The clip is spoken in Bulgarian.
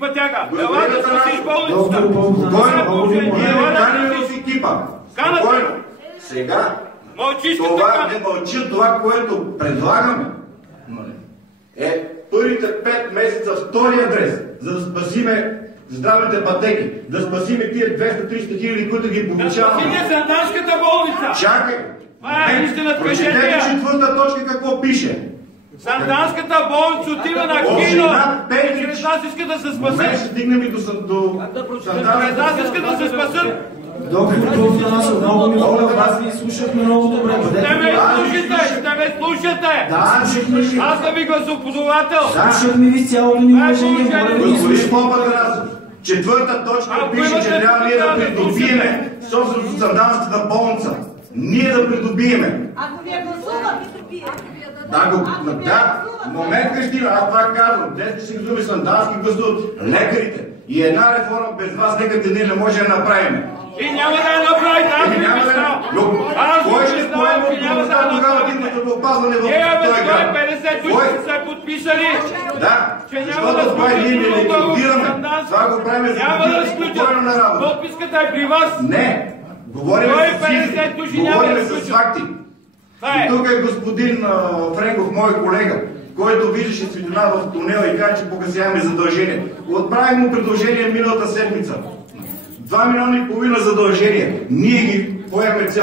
Пътяга, ела да спасиш болницата. Ние не каним в екипа. Спокойно. Сега, това, което предлагаме, е първите 5 месеца втори адрес, за да спасиме здравните пътеки, да спасиме тия 200-300 хиляди, които ги получаваме. Да спасиме Санданската болница. Чакай. Прочетете четвърта точка какво пише. Санданската болница отива на кино. Чрез нас искат да се спасят. Ще стигнем и до Чрез нас искат да се спасят. Доктор Богданов, много ми моля вас, ви слушахме много добре. Ще ме слушате! Да, слушахме ви. Аз съм ви гласоподавател. Слушахме ви с цялото ни уважение. Господин Попадразов, четвърта точка пише, че трябва ние да придобиеме собственото Санданската болница. Ние да придобиеме. Ако ви е гласува, Да, момент, Кристина, аз това казвам. Днес ще гласуваме Сандански, гласуват лекарите. И една реформа без вас некъде ние не може да направим. И няма да я направите, аз ви обяснявам. Кой ще поема отговорността тогава дигната до опазване в този град? 150 души са се подписали. Да, че няма да ние не ликвидираме. Това го правим за да спокойно на работа. Подписката е при вас. Не, говорим с факти. И тук е господин Френков, мой колега, който виждаше светлина в тунела и каже, че погасяваме задължения. Отправих му предложение миналата седмица. 2,5 милиона задължения. Ние ги поемаме цяло.